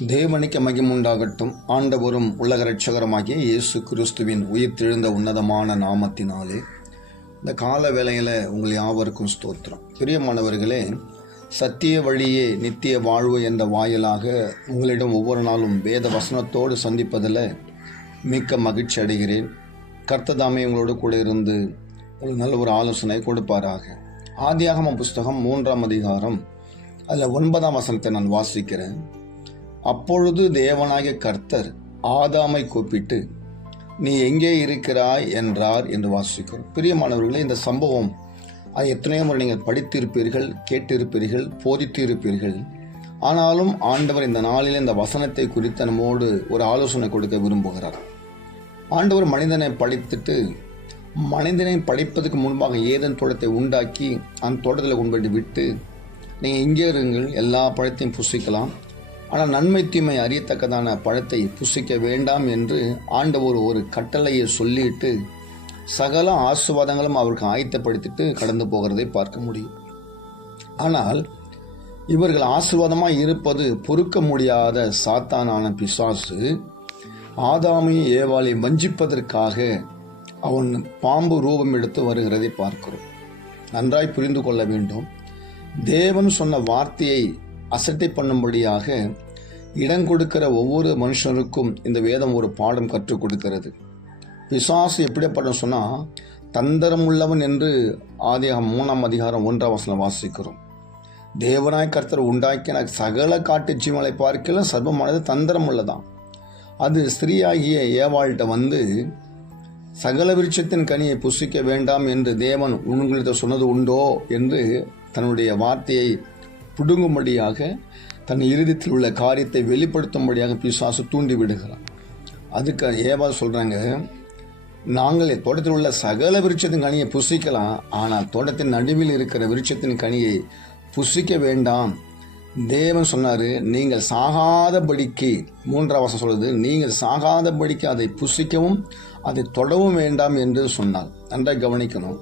தேவனுக்கு மகிமுண்டாகட்டும். ஆண்டவரும் உலக இரட்சகருமாகிய இயேசு கிறிஸ்துவின் உயிர்த்தெழுந்த உன்னதமான நாமத்தினாலே இந்த கால வேளையில் உங்கள் யாவருக்கும் ஸ்தோத்திரம். பிரியமானவர்களே, சத்திய வழியே நித்திய வாழ்வு என்ற வாயிலாக உங்களிடம் ஒவ்வொரு நாளும் வேத வசனத்தோடு சந்திப்பதில் மிக்க மகிழ்ச்சி அடைகிறேன். கர்த்ததாமே உங்களோடு கூட இருந்து ஒரு நல்ல ஒரு ஆலோசனை கொடுப்பாராக. ஆதியாகம புஸ்தகம் 3ஆம் அதிகாரம் அதில் 9ஆம் வசனத்தை நான் வாசிக்கிறேன். அப்பொழுது தேவனாகிய கர்த்தர் ஆதாமை கூப்பிட்டு, நீ எங்கே இருக்கிறாய் என்றார் என்று வாசிக்கிறோம். பிரியமானவர்களே, இந்த சம்பவம் எத்தனையோ முறை நீங்கள் படித்திருப்பீர்கள், கேட்டிருப்பீர்கள், போதித்திருப்பீர்கள். ஆனாலும் ஆண்டவர் இந்த நாளில் இந்த வசனத்தை குறித்து நம்மோடு ஒரு ஆலோசனை கொடுக்க விரும்புகிறார். ஆண்டவர் மனிதனை படைத்துட்டு, மனிதனை படைப்பதற்கு முன்பாக ஏதேன் தோட்டத்தை உண்டாக்கி அந்த தோட்டத்தில் கொண்டு விட்டு, நீங்கள் இங்கே இருங்கள், எல்லா பழத்தையும் புசிக்கலாம், ஆனால் நன்மை தீமை அறியத்தக்கதான பழத்தை புசிக்க வேண்டாம் என்று ஆண்டவர் ஒரு கட்டளையை சொல்லிட்டு சகல ஆசீர்வாதங்களும் அவருக்கு ஆயத்தப்படுத்திட்டு கடந்து போகிறதை பார்க்க முடியும். ஆனால் இவர்கள் ஆசீர்வாதமாக இருப்பது பொறுக்க முடியாத சாத்தானான பிசாசு ஆதாமையும் ஏவாளையும் வஞ்சிப்பதற்காக அவன் பாம்பு ரூபம் எடுத்து வருகிறதை பார்க்கிறோம். நன்றாய் புரிந்து கொள்ள வேண்டும். தேவன் சொன்ன வார்த்தையை அசட்டை பண்ணும்படியாக இடம் கொடுக்கிற ஒவ்வொரு மனுஷனுக்கும் இந்த வேதம் ஒரு பாடம் கற்றுக் கொடுக்கிறது. பிசாசு எப்படிப்பட்ட சொன்னால் தந்திரம் உள்ளவன் என்று ஆதியாகமம் 3ஆம் அதிகாரம் 1ஆம் வசனம் வாசிக்கிறோம். தேவனாய் கர்த்தர் உண்டாக்கின சகல காட்டு ஜீவனை பார்க்கல சர்வமானது தந்திரம் உள்ளதான். அது ஸ்திரீயாகிய ஏவாள்கிட்ட வந்து சகல விருட்சத்தின் கனியை புசிக்க வேண்டாம் என்று தேவன் உங்களுக்கு சொன்னது உண்டோ என்று தன்னுடைய வார்த்தையை புடுங்கும்படியாக தன் இருதயத்தில் உள்ள காரியத்தை வெளிப்படுத்தும்படியாக பிசாசு தூண்டி விடுகிறான். அதுக்கு ஏவாள் சொல்கிறாங்க, நாங்கள் தோட்டத்தில் உள்ள சகல விருட்சத்தின் கனியை புசிக்கலாம், ஆனால் தோட்டத்தின் நடுவில் இருக்கிற விருட்சத்தின் கனியை புசிக்க வேண்டாம். தேவன் சொன்னார், நீங்கள் சாகாதபடிக்கு, 3ஆம் வசனம் சொல்லுது, நீங்கள் சாகாதபடிக்கு அதை புசிக்கவும் அதை தொடவும் வேண்டாம் என்று சொன்னார். நன்றாக கவனிக்கணும்.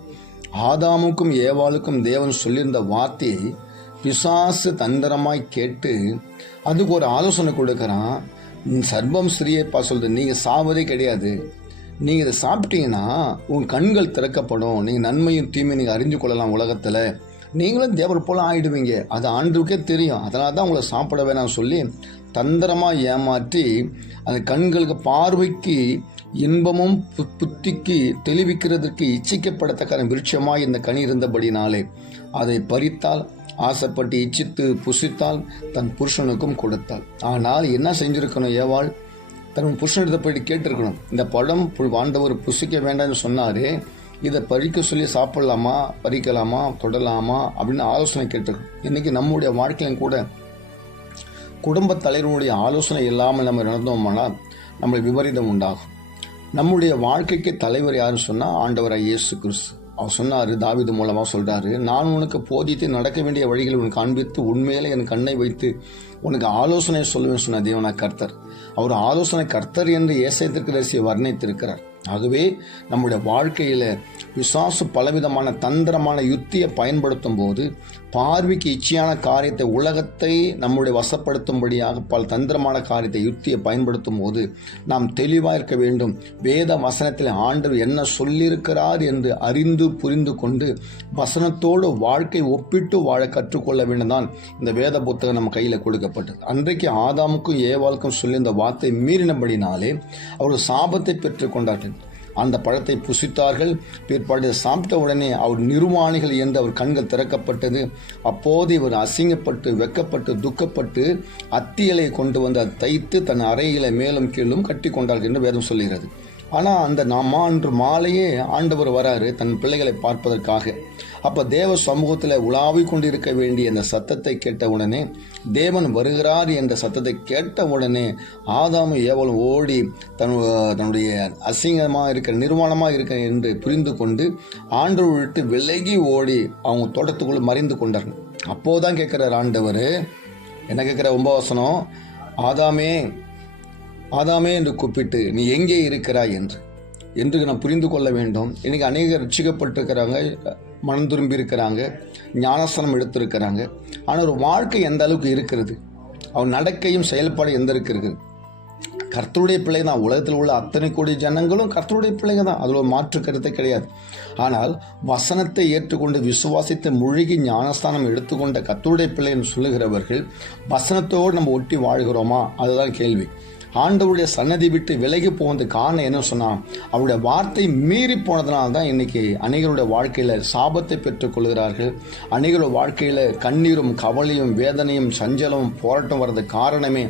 ஆதாமுக்கும் ஏவாளுக்கும் தேவன் சொல்லியிருந்த வார்த்தையை பிசாசு தந்திரமாய் கேட்டு அதுக்கு ஒரு ஆலோசனை கொடுக்குறான். சர்வம் ஸ்திரீயப்பா சொல்றது, நீங்கள் சாவதே கிடையாது, நீங்கள் இதை சாப்பிட்டீங்கன்னா உங்கள் கண்கள் திறக்கப்படும், நீங்கள் நன்மையும் தீமையும் நீங்கள் அறிஞ்சு கொள்ளலாம், உலகத்தில் நீங்களும் தேவர் போல ஆயிடுவீங்க, அது ஆண்டவருக்கே தெரியும், அதனால தான் உங்களை சாப்பிட வேணாம் சொல்லி தந்திரமாக ஏமாற்றி அந்த கண்களுக்கு பார்வைக்கு இன்பமும் புத்திக்கு தெளிவிக்கிறதுக்கு இச்சிக்கப்படத்தக்க விருட்சமாக இந்த கனி இருந்தபடினாலே அதை பறித்தால், ஆசைப்பட்டு இச்சித்து புசித்தால், தன் புருஷனுக்கும் கொடுத்தாள். ஆனால் என்ன செஞ்சிருக்கணும் ஏவாள்? தன் புருஷனிடத்தை போயிட்டு கேட்டிருக்கணும், இந்த பழம் ஆண்டவர் புசிக்க வேண்டாம்னு சொன்னாரு, இதை பறிக்க சொல்லி சாப்பிடலாமா, பறிக்கலாமா, தொடலாமா அப்படின்னு ஆலோசனை கேட்டிருக்கணும். இன்னைக்கு நம்முடைய வாழ்க்கையிலும் கூட குடும்ப தலைவருடைய ஆலோசனை இல்லாமல் நம்ம நடந்தோம்னா நம்மளுக்கு விபரீதம் உண்டாகும். நம்முடைய வாழ்க்கைக்கு தலைவர் யாருன்னு சொன்னால் ஆண்டவராக இயேசு கிறிஸ்து. அவர் சொன்னார், தாவீது மூலமாக சொல்கிறாரு, நான் உனக்கு போதித்து நடக்க வேண்டிய வழிகளை உனக்கு காண்பித்து உண்மையிலே என் கண்ணை வைத்து உனக்கு ஆலோசனை சொல்லுவேன் சொன்ன தேவனா கர்த்தர். அவர் ஆலோசனை கர்த்தர் என்று ஏசாயா தீர்க்கதரிசியை வர்ணித்திருக்கிறார். ஆகவே நம்முடைய வாழ்க்கையில் பிசாசு பலவிதமான தந்திரமான யுத்தியை பயன்படுத்தும் போது, பார்வைக்கு இச்சையான காரியத்தை, உலகத்தை நம்முடைய வசப்படுத்தும்படியாக பல தந்திரமான காரியத்தை யுத்தியை பயன்படுத்தும் போது நாம் தெளிவாக இருக்க வேண்டும். வேத வசனத்தில் ஆண்டவர் என்ன சொல்லியிருக்கிறார் என்று அறிந்து புரிந்து கொண்டு வசனத்தோடு வாழ்க்கை ஒப்பிட்டு வாழ கற்றுக்கொள்ள வேண்டும் தான் இந்த வேத புத்தகம் நம்ம கையில் கொடுக்கப்பட்டது. அன்றைக்கு ஆதாமுக்கும் ஏவாளுக்கும் சொல்லி இந்த வார்த்தை மீறினபடினாலே அவர்கள் சாபத்தை பெற்றுக்கொண்டார்கள். அந்த பழத்தை புசித்தார்கள். பிற்பாடு சாப்பிட்ட உடனே அவர் நிர்வாணிகள் என்று அவர் கண்கள் திறக்கப்பட்டது. அப்போது இவர் அசிங்கப்பட்டு, வெக்கப்பட்டு, துக்கப்பட்டு அத்தியலை கொண்டு வந்து அதை தைத்து தன் அறையில மேலும் கீழும் கட்டி கொண்டார்கள் என்று வேதம் சொல்லுகிறது. ஆனால் அந்த அன்று மாலையே ஆண்டவர் வராரு தன் பிள்ளைகளை பார்ப்பதற்காக. அப்போ தேவ சமூகத்தில் உலாவிக் கொண்டிருக்க வேண்டிய அந்த சத்தத்தை கேட்ட உடனே, தேவன் வருகிறார் என்ற சத்தத்தை கேட்ட உடனே ஆதாமும் ஏவாளும் ஓடி தன்னுடைய அசிங்கமாக இருக்கிற, நிர்வாணமாக இருக்கிற என்று புரிந்து கொண்டு ஆண்டவர் விட்டு விலகி ஓடி அவங்க தோட்டத்துக்குள்ளே மறைந்து கொண்டார்கள். அப்போதான் கேட்குறார் ஆண்டவர், என்ன கேட்குற 9ஆம் வசனம், ஆதாமே ஆதாமே என்று கூப்பிட்டு, நீ எங்கே இருக்கிறாய் என்று நான் புரிந்து கொள்ள வேண்டும். இன்றைக்கி அநேகர் ரட்சிக்கப்பட்டிருக்கிறாங்க, மனம் திரும்பி இருக்கிறாங்க, ஞானஸ்தானம் எடுத்திருக்கிறாங்க. ஆனால் ஒரு வாழ்க்கை எந்த அளவுக்கு இருக்கிறது? அவன் நடக்கையும் செயல்பாடு எந்த இருக்கு. கர்த்தருடைய பிள்ளை தான். உலகத்தில் உள்ள அத்தனை கோடி ஜனங்களும் கர்த்தருடைய பிள்ளைங்க தான். அதில் ஒரு மாற்று கருத்தை கிடையாது. ஆனால் வசனத்தை ஏற்றுக்கொண்டு விசுவாசித்து மூழ்கி ஞானஸ்தானம் எடுத்துக்கொண்ட கர்த்தருடைய பிள்ளை என்று சொல்லுகிறவர்கள் வசனத்தோடு நம்ம ஒட்டி வாழ்கிறோமா? அதுதான் கேள்வி. ஆண்டவருடைய சன்னதி விட்டு விலகி போனது காரணம் என்ன சொன்னால், அவருடைய வார்த்தை மீறி போனதுனால தான் இன்னைக்கு அநேகருடைய வாழ்க்கையில் சாபத்தை பெற்றுக் கொள்கிறார்கள். அநேகருடைய வாழ்க்கையில் கண்ணீரும் கவலையும் வேதனையும் சஞ்சலமும் போராட்டம் வர்றது காரணமே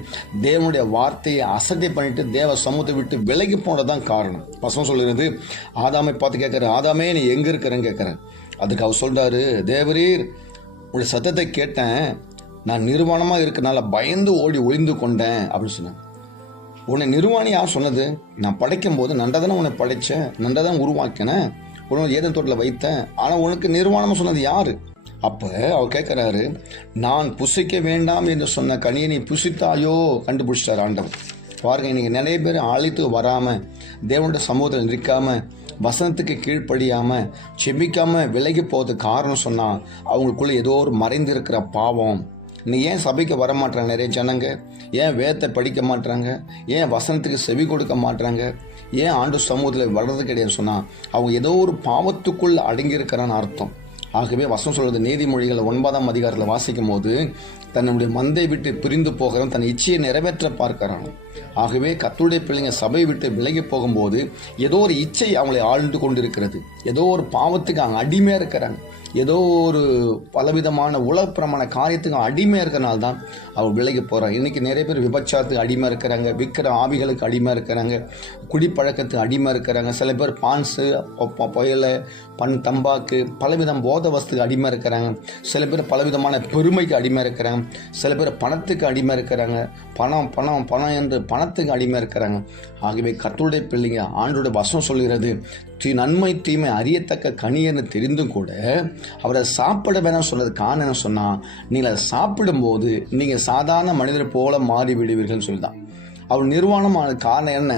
தேவனுடைய வார்த்தையை அசட்டை பண்ணிட்டு தேவ சமூகத்தை விட்டு விலகி போனதான் காரணம். வசனம் சொல்கிறது, ஆதாமை பார்த்து கேட்குற, ஆதாமே நீ எங்கே இருக்கிறேன்னு கேட்குறேன். அதுக்கு அவர் சொல்கிறாரு, தேவரீர் உங்களுடைய சத்தத்தை கேட்டேன், நான் நிர்வாணமாக இருக்கனால பயந்து ஓடி ஒளிந்து கொண்டேன் அப்படின்னு சொன்னேன். உன்னை நிர்வாணி யார் சொன்னது? நான் படைக்கும் போது நன்றதானே உன்னை படைத்தேன், நன்றதான் உருவாக்கினேன், உன்னை ஏதன் தோட்டில் வைத்தேன். ஆனால் உனக்கு நிர்வாணமாக சொன்னது யாரு? அப்போ அவர் கேட்குறாரு, நான் புசிக்க வேண்டாம் என்று சொன்ன கனியை நீ புசித்தாயோ? கண்டுபிடிச்சிட்டார் ஆண்டவர். பாருங்க, இன்னைக்கு நிறைய பேர் ஆலயத்துக்கு வராமல் தேவனுடைய சமூகத்தில் நிற்காமல் வசனத்துக்கு கீழ்ப்படியாமல் செபிக்காமல் விலகி போகிறதுக்கு காரணம் சொன்னால் அவங்களுக்குள்ளே ஏதோ ஒரு மறைந்திருக்கிற பாவம். நீ ஏன் சபைக்கு வர மாட்டாங்க நிறைய ஜனங்க? ஏன் வேதத்தை படிக்க மாட்டாங்க? ஏன் வசனத்துக்கு செவி கொடுக்க மாட்டாங்க? ஏன் ஆண்டு சமூகத்தில் வளர்றது கிடையாது சொன்னால் அவங்க ஏதோ ஒரு பாவத்துக்குள் அடங்கியிருக்கிறான்னு அர்த்தம். ஆகவே வசனம் சொல்வது நீதிமொழிகள் 9ஆம் அதிகாரத்தில் வாசிக்கும் போது, தன்னுடைய மந்தை விட்டு பிரிந்து போகிறவன் தன் இச்சையை நிறைவேற்ற பார்க்கிறான். ஆகவே கர்த்தருடைய பிள்ளைங்க சபை விட்டு விலகி போகும்போது ஏதோ ஒரு இச்சை அவங்களை ஆழ்ந்து கொண்டிருக்கிறது. ஏதோ ஒரு பாவத்துக்கு அவங்க அடிமையாக இருக்கிறாங்க. ஏதோ ஒரு பலவிதமான உலகப்பிரமான காரியத்துக்கு அடிமையாக இருக்கிறனால தான் அவர் விலகி போகிறாங்க. இன்றைக்கி நிறைய பேர் விபச்சாரத்துக்கு அடிமையாக இருக்கிறாங்க, விற்கிற ஆவிகளுக்கு அடிமையாக இருக்கிறாங்க, குடிப்பழக்கத்துக்கு அடிமையாக இருக்கிறாங்க. சில பேர் பான்ஸு, புயலை, தம்பாக்கு, பலவிதம் போத வஸ்துக்கு அடிமையாக இருக்கிறாங்க. சில பேர் பலவிதமான பெருமைக்கு அடிமையாக இருக்கிறாங்க. சில பேர் பணத்துக்கு அடிமையாக இருக்கிறாங்க. பணம் பணம் பணம் என்று பணத்துக்கு அடிமையாக இருக்கிறாங்க. ஆகவே கர்த்தருடைய பிள்ளைங்க ஆண்டோட வசனம் சொல்கிறது, நன்மை தீமை அறியத்தக்க கனியன்னு தெரிந்தும் கூட அவரை சாப்பிட வேணாம் சொன்னது காரணம் என்ன சொன்னால், நீங்கள் அதை சாப்பிடும்போது நீங்கள் சாதாரண மனிதரை போல மாறி விடுவீர்கள் சொல்லிதான். அவர் நிர்வாணமான காரணம் என்ன?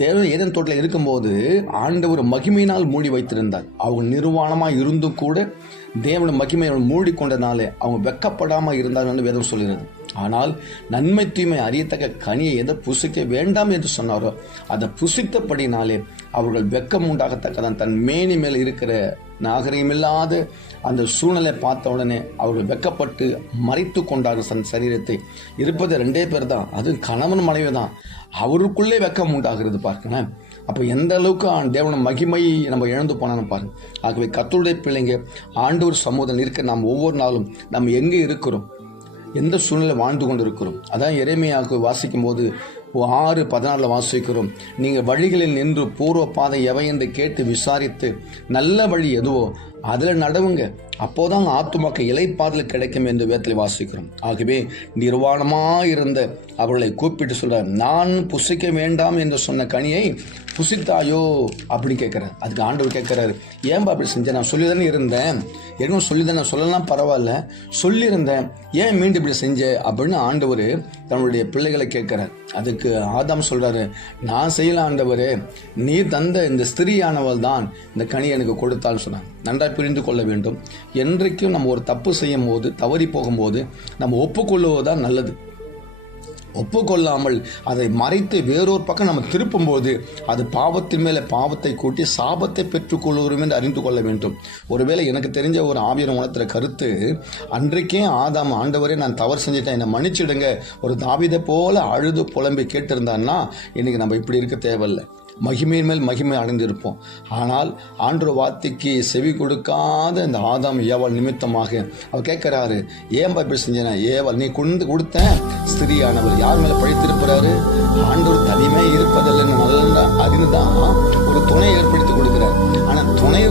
தேவன் ஏதேன் தோட்டத்தில் இருக்கும்போது ஆண்டவர் மகிமையினால் மூடி வைத்திருந்தார். அவங்க நிர்வாணமாக இருந்தும் கூட தேவனுடைய மகிமையை மூடிக்கொண்டனாலே அவங்க வெக்கப்படாமல் இருந்தாங்கன்னு வேதம் சொல்கிறது. ஆனால் நன்மை தீமை அறியத்தக்க கனியை எதை புசிக்க வேண்டாம் என்று சொன்னாரோ அதை புசித்தபடினாலே அவர்கள் வெக்கம் உண்டாகத்தக்கதான். தன் மேனி மேல் இருக்கிற நாகரிகமில்லாத அந்த சூழ்நிலை பார்த்த உடனே அவர்கள் வெக்கப்பட்டு மறைத்து கொண்டார்கள் தன் சரீரத்தை. இருப்பது 2 பேர் தான், அது கணவன் மனைவி தான். அவருக்குள்ளே வெக்கம் உண்டாகிறது பார்க்கணும். அப்போ எந்த அளவுக்கு தேவன மகிமை நம்ம இழந்து போனான்னு பாருங்க. ஆகவே கர்த்தருடைய பிள்ளைங்க ஆண்டவர் சமூகம் இருக்க நாம் ஒவ்வொரு நாளும் நம்ம எங்கே இருக்கிறோம், எந்த சூழ்நிலை வாழ்ந்து கொண்டு இருக்கிறோம். அதான் எரேமியாவுக்கு வாசிக்கும் போது 6:14 வாசிக்கிறோம், நீங்கள் வழிகளில் நின்று பூர்வ பாதை எவை என்று கேட்டு விசாரித்து நல்ல வழி எதுவோ அதில் நடவுங்க, அப்போதான் ஆத்துமாக்கு இலைப்பாதல் கிடைக்கும் என்று வேதத்தில் வாசிக்கிறோம். ஆகவே நிர்வாணமாக இருந்த அவர்களை கூப்பிட்டு சொல்கிறார், நான் புசிக்க வேண்டாம் என்று சொன்ன கனியை புசித்தாயோ அப்படி கேட்குறாரு. அதுக்கு ஆண்டவர் கேட்குறாரு, ஏன்பா அப்படி செஞ்சேன்? நான் சொல்லி தானே இருந்தேன், ஏற்கனவே சொல்லி தானே, சொல்லலாம் பரவாயில்ல, சொல்லியிருந்தேன், ஏன் மீண்டும் இப்படி செஞ்ச அப்படின்னு ஆண்டவர் தன்னுடைய பிள்ளைகளை கேட்குறார். அதுக்கு ஆதாம் சொல்கிறாரு, நான் செய்யல ஆண்டவரே, நீ தந்த இந்த ஸ்திரீயானவள் தான் இந்த கனி எனக்கு கொடுத்தான்னு சொன்னாங்க. நன்றாக புரிந்து கொள்ள வேண்டும். என்றைக்கும் நம்ம ஒரு தப்பு செய்யும் போது, தவறி போகும்போது நம்ம ஒப்புக்கொள்ளுவதுதான் நல்லது. ஒப்புக்கொள்ளாமல் அதை மறைத்து வேறொரு பக்கம் நம்ம திருப்பும்போது அது பாவத்தின் மேலே பாவத்தை கூட்டி சாபத்தை பெற்றுக்கொள்கிறோம் என்று அறிந்து கொள்ள வேண்டும். ஒருவேளை எனக்கு தெரிஞ்ச ஒரு ஆவியர் உணர்த்துற கருத்து, அன்றைக்கே ஆதாம், ஆண்டவரே நான் தவறு செஞ்சுட்டேன், என்னை மன்னிச்சிடுங்க, ஒரு தாவீதை போல அழுது புலம்பி கேட்டிருந்தான்னா இன்னைக்கு நம்ம இப்படி இருக்க தேவையில்லை, மகிமையின் மேல் மகிமை அடைந்திருப்போம். ஆனால் ஆண்டவர் வார்த்தைக்கு செவி கொடுக்காத இந்த ஆதாம் ஏவாள் நிமித்தமாக அவர் கேட்கிறாரு, ஏன்பா இப்படி செஞ்சேனா? ஏவாள் நீ கொடுத்த ஸ்திரீயானவர் யார் மேலே பழித்திருக்கிறாரு? ஆண்டவர் தனிமே இருப்பதில்லைன்னு நல்லா அறிந்துதான் ஒரு துணையை ஏற்படுத்தி கொடுக்கிறார். ஆனால் துணையை